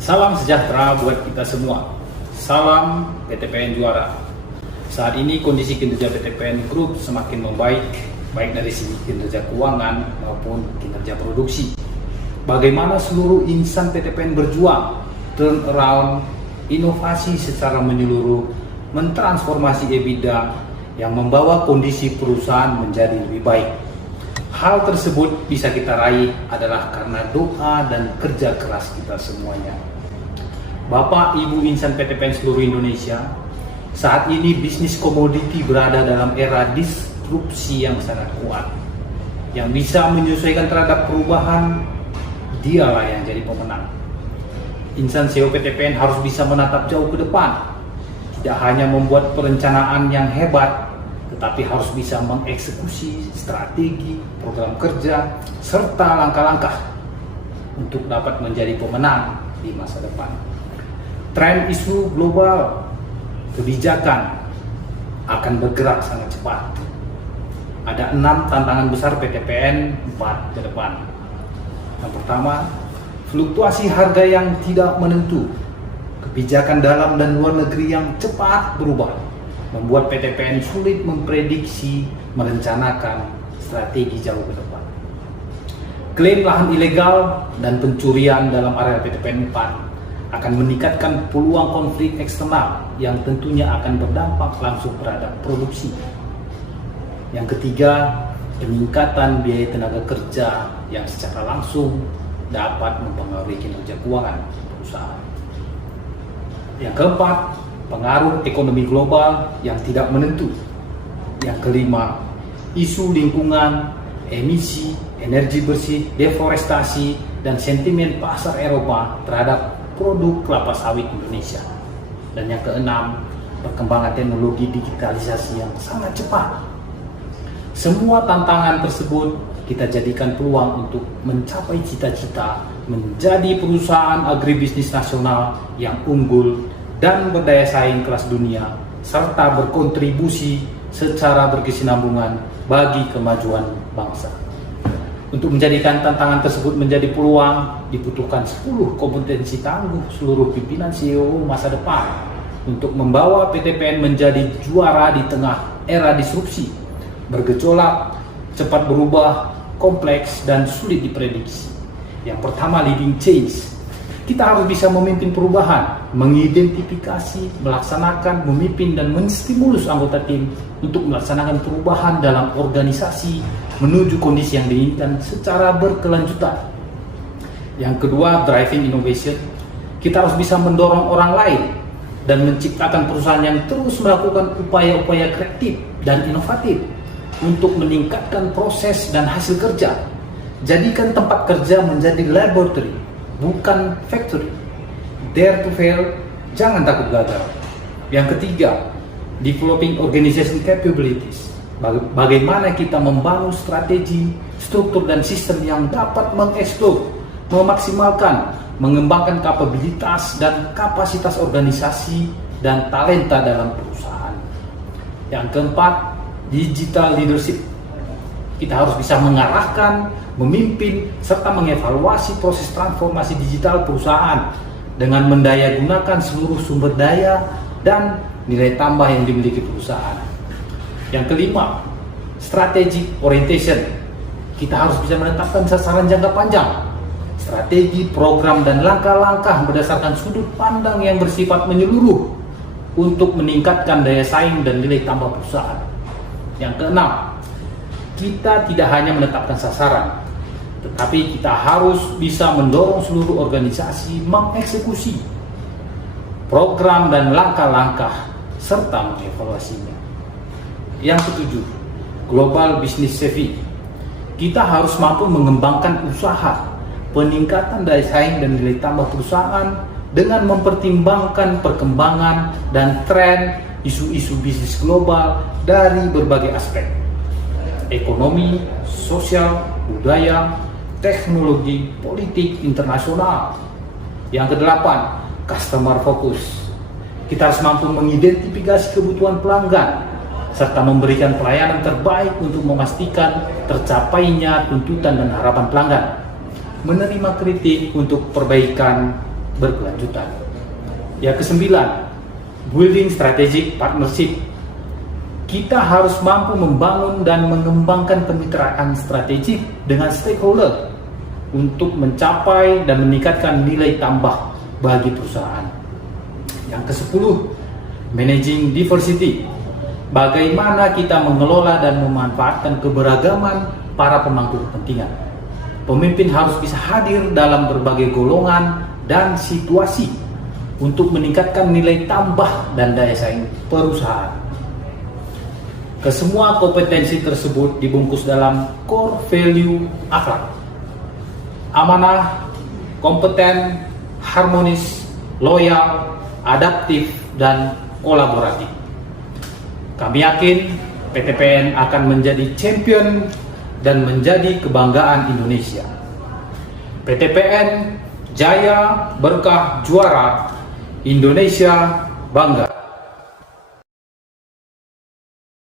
Salam sejahtera buat kita semua. Salam PTPN Juara. Saat ini kondisi kinerja PTPN Group semakin membaik, baik dari segi kinerja keuangan maupun kinerja produksi. Bagaimana seluruh insan PTPN berjuang, turn around, inovasi secara menyeluruh, mentransformasi EBITDA yang membawa kondisi perusahaan menjadi lebih baik. Hal tersebut bisa kita raih adalah karena doa dan kerja keras kita semuanya. Bapak, Ibu insan PTPN seluruh Indonesia, saat ini bisnis komoditi berada dalam era disrupsi yang sangat kuat. Yang bisa menyesuaikan terhadap perubahan, dialah yang jadi pemenang. Insan CEO PTPN harus bisa menatap jauh ke depan, tidak hanya membuat perencanaan yang hebat, tetapi harus bisa mengeksekusi strategi, program kerja, serta langkah-langkah untuk dapat menjadi pemenang di masa depan. Tren isu global, kebijakan akan bergerak sangat cepat. Ada 6 tantangan besar PTPN 4 ke depan. Yang pertama, fluktuasi harga yang tidak menentu, kebijakan dalam dan luar negeri yang cepat berubah, membuat PTPN sulit memprediksi, merencanakan strategi jauh ke depan. Klaim lahan ilegal dan pencurian dalam area PTPN 4 akan meningkatkan peluang konflik eksternal yang tentunya akan berdampak langsung terhadap produksi. Yang ketiga, peningkatan biaya tenaga kerja yang secara langsung dapat mempengaruhi kinerja keuangan perusahaan. Yang keempat, pengaruh ekonomi global yang tidak menentu. Yang kelima, isu lingkungan, emisi, energi bersih, deforestasi, dan sentimen pasar Eropa terhadap produk kelapa sawit Indonesia. Dan yang keenam, perkembangan teknologi digitalisasi yang sangat cepat. Semua tantangan tersebut kita jadikan peluang untuk mencapai cita-cita menjadi perusahaan agribisnis nasional yang unggul dan berdaya saing kelas dunia, serta berkontribusi secara berkesinambungan bagi kemajuan bangsa. Untuk menjadikan tantangan tersebut menjadi peluang, dibutuhkan 10 kompetensi tangguh seluruh pimpinan CEO masa depan untuk membawa PTPN menjadi juara di tengah era disrupsi, bergejolak, cepat berubah, kompleks, dan sulit diprediksi. Yang pertama, leading change. Kita harus bisa memimpin perubahan, mengidentifikasi, melaksanakan, memimpin, dan menstimulus anggota tim untuk melaksanakan perubahan dalam organisasi menuju kondisi yang diinginkan secara berkelanjutan. Yang kedua, driving innovation. Kita harus bisa mendorong orang lain dan menciptakan perusahaan yang terus melakukan upaya-upaya kreatif dan inovatif untuk meningkatkan proses dan hasil kerja. Jadikan tempat kerja menjadi laboratory, bukan factory. Dare to fail, jangan takut gagal. Yang ketiga, developing organization capabilities. Bagaimana kita membangun strategi, struktur, dan sistem yang dapat mengeksplor, memaksimalkan, mengembangkan kapabilitas dan kapasitas organisasi dan talenta dalam perusahaan. Yang keempat, digital leadership. Kita harus bisa mengarahkan, memimpin, serta mengevaluasi proses transformasi digital perusahaan dengan mendayagunakan seluruh sumber daya dan nilai tambah yang dimiliki perusahaan. Yang kelima, strategic orientation. Kita harus bisa menetapkan sasaran jangka panjang, strategi, program, dan langkah-langkah berdasarkan sudut pandang yang bersifat menyeluruh untuk meningkatkan daya saing dan nilai tambah perusahaan. Yang keenam, kita tidak hanya menetapkan sasaran, tetapi kita harus bisa mendorong seluruh organisasi mengeksekusi program dan langkah-langkah serta mengevaluasinya. Yang ketujuh, global business savvy. Kita harus mampu mengembangkan usaha, peningkatan daya saing dan nilai tambah perusahaan dengan mempertimbangkan perkembangan dan tren isu-isu bisnis global dari berbagai aspek: ekonomi, sosial, budaya, teknologi, politik, internasional. Yang kedelapan, customer focus. Kita harus mampu mengidentifikasi kebutuhan pelanggan serta memberikan pelayanan terbaik untuk memastikan tercapainya tuntutan dan harapan pelanggan. Menerima kritik untuk perbaikan berkelanjutan. Yang kesembilan, building strategic partnership. Kita harus mampu membangun dan mengembangkan kemitraan strategik dengan stakeholder untuk mencapai dan meningkatkan nilai tambah bagi perusahaan. Yang ke-10, managing diversity. Bagaimana kita mengelola dan memanfaatkan keberagaman para pemangku kepentingan. Pemimpin harus bisa hadir dalam berbagai golongan dan situasi untuk meningkatkan nilai tambah dan daya saing perusahaan. Kesemua kompetensi tersebut dibungkus dalam core value akhlak. Amanah, kompeten, harmonis, loyal, adaptif, dan kolaboratif. Kami yakin PTPN akan menjadi champion dan menjadi kebanggaan Indonesia. PTPN Jaya Berkah Juara, Indonesia bangga.